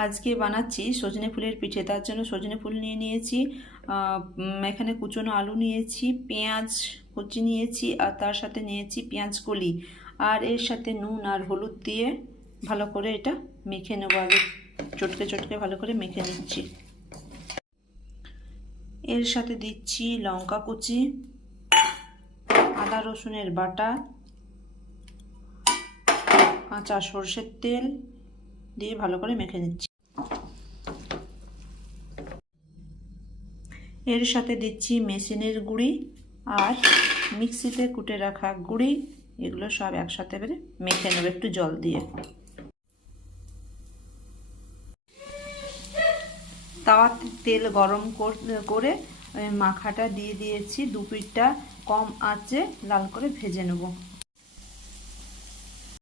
আজকে বানাচ্ছি সজনে ফুলের পিঠে। তার জন্য সজনে ফুল নিয়ে নিয়েছি, এখানে কুচনো আলু নিয়েছি, পেঁয়াজ কুচি নিয়েছি, আর তার সাথে নিয়েছি পেঁয়াজ কলি, আর এর সাথে নুন আর হলুদ দিয়ে ভালো করে এটা মেখে নেবো। আগে চটকে চটকে ভালো করে মেখে নিচ্ছি। এর সাথে দিচ্ছি লঙ্কা কুচি, আদা রসুনের বাটা, কাঁচা সর্ষের তেল দিয়ে ভালো করে মেখে নিচ্ছি। এর সাথে দিচ্ছি মেশিনের গুঁড়ি আর মিক্সিতে কুটে রাখা গুঁড়ি, এগুলো সব একসাথে করে মেখে নেব একটু জল দিয়ে। তাওয়াতে তেল গরম করে মাখাটা দিয়ে দিয়েছি, দু পিঠটা কম আঁচে লাল করে ভেজে নেব।